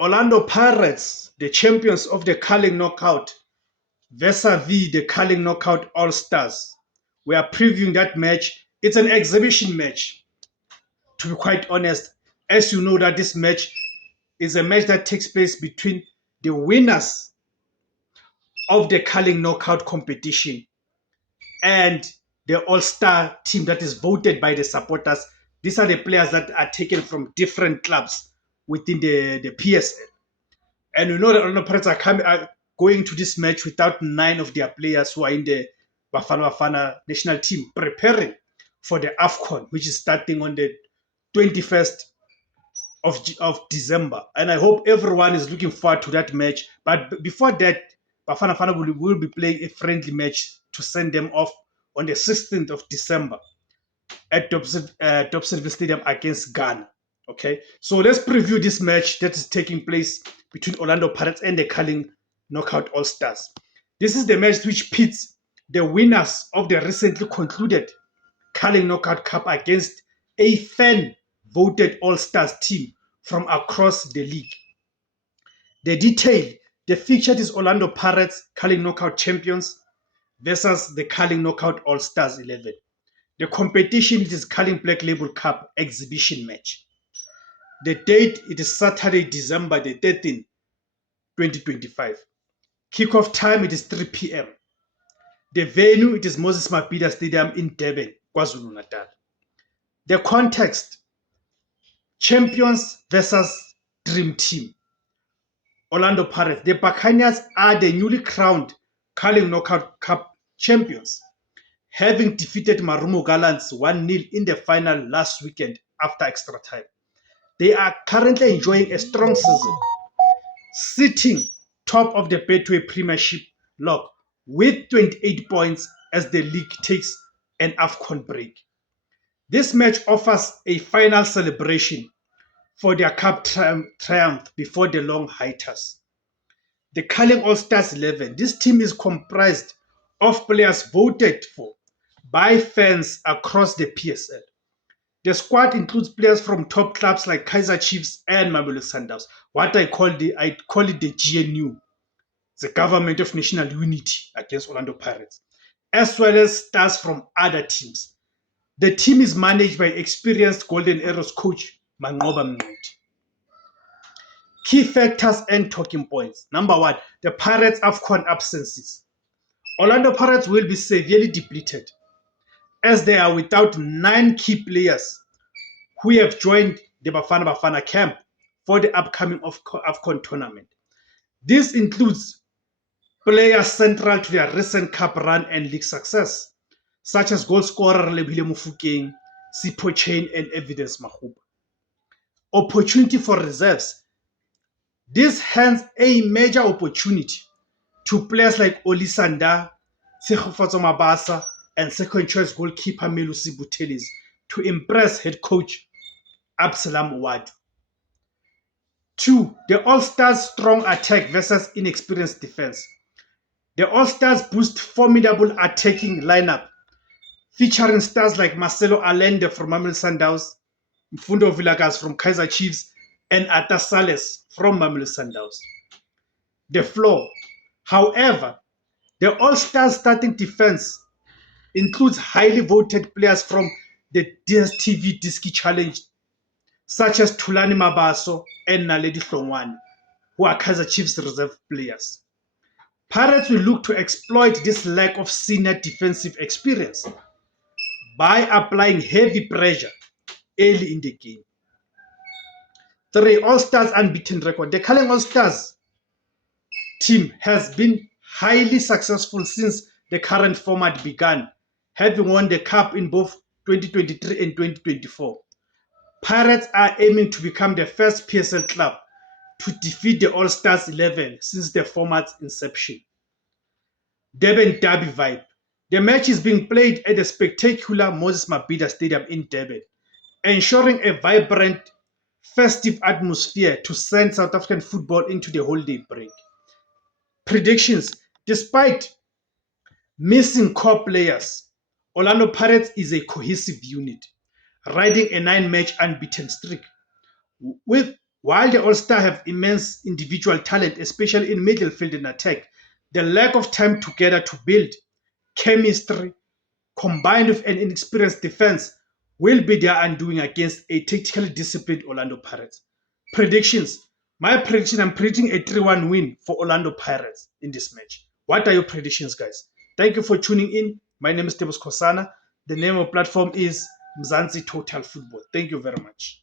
Orlando Pirates, the champions of the Carling Knockout, vis-a-vis the Carling Knockout All-Stars. We are previewing that match. It's an exhibition match, to be quite honest. As you know that this match is a match that takes place between the winners of the Carling Knockout competition and the all-star team that is voted by the supporters. These are the players that are taken from different clubs within the PSL. And we know that Orlando Pirates are going to this match without 9 of their players who are in the Bafana Bafana national team preparing for the AFCON, which is starting on the 21st of December. And I hope everyone is looking forward to that match. But before that, Bafana Bafana will be playing a friendly match to send them off on the 16th of December at Dobsonville Stadium against Ghana. Okay, so let's preview this match that is taking place between Orlando Pirates and the Carling Knockout All-Stars. This is the match which pits the winners of the recently concluded Carling Knockout Cup against a fan-voted All-Stars team from across the league. The detail, the fixture is Orlando Pirates, Carling Knockout champions versus the Carling Knockout All-Stars 11. The competition is Carling Black Label Cup exhibition match. The date, it is Saturday, December the 13th, 2025. Kickoff time, it is 3 p.m. The venue, it is Moses Mabhida Stadium in Durban, KwaZulu-Natal. The context, champions versus dream team. Orlando Pirates, the Buccaneers are the newly crowned Carling Knockout Cup champions, having defeated Marumo Gallants 1-0 in the final last weekend after extra time. They are currently enjoying a strong season, sitting top of the Betway Premiership log with 28 points as the league takes an AFCON break. This match offers a final celebration for their cup triumph before the long hiatus. The Carling All-Stars 11, this team is comprised of players voted for by fans across the PSL. The squad includes players from top clubs like Kaizer Chiefs and Mamelodi Sundowns. What I call it the GNU, the Government of National Unity against Orlando Pirates, as well as stars from other teams. The team is managed by experienced Golden Arrows coach Manqoba Mngqeti. Key factors and talking points. Number 1, the Pirates AFCON absences. Orlando Pirates will be severely depleted as they are without 9 key players who have joined the Bafana Bafana camp for the upcoming AFCON tournament. This includes players central to their recent cup run and league success, such as goal scorer Lebile Mofokeng, Sipho Chain, and Evidence Makgopa. Opportunity for reserves. This hands a major opportunity to players like Oli Sanda, Tshegofatso Mabasa, and second choice goalkeeper Melusi Buthelezi to impress head coach Absalam Ouaddou. 2. The All-Stars strong attack versus inexperienced defense. The All-Stars boost formidable attacking lineup featuring stars like Marcelo Allende from Mamelodi Sundowns, Mfundo Vilakazi from Kaizer Chiefs, and Ata Sales from Mamelodi Sundowns. The flaw, however, the All-Stars starting defense includes highly voted players from the DStv Diski Challenge, such as Thulani Mabaso and Naledi Hlongwane, who are Kaizer Chiefs reserve players. Pirates will look to exploit this lack of senior defensive experience by applying heavy pressure early in the game. 3. All-Stars unbeaten record. The Carling All-Stars team has been highly successful since the current format began, having won the cup in both 2023 and 2024. Pirates are aiming to become the first PSL club to defeat the All-Stars 11 since the format's inception. Durban Derby vibe. The match is being played at the spectacular Moses Mabhida Stadium in Durban, ensuring a vibrant, festive atmosphere to send South African football into the holiday break. Predictions. Despite missing core players, Orlando Pirates is a cohesive unit, riding a 9-match unbeaten streak. With While the All-Star have immense individual talent, especially in midfield and attack, the lack of time together to build chemistry combined with an inexperienced defense will be their undoing against a tactically disciplined Orlando Pirates. Predictions. My prediction, I'm predicting a 3-1 win for Orlando Pirates in this match. What are your predictions, guys? Thank you for tuning in. My name is Tebos Kosana. The name of the platform is Mzansi Total Football. Thank you very much.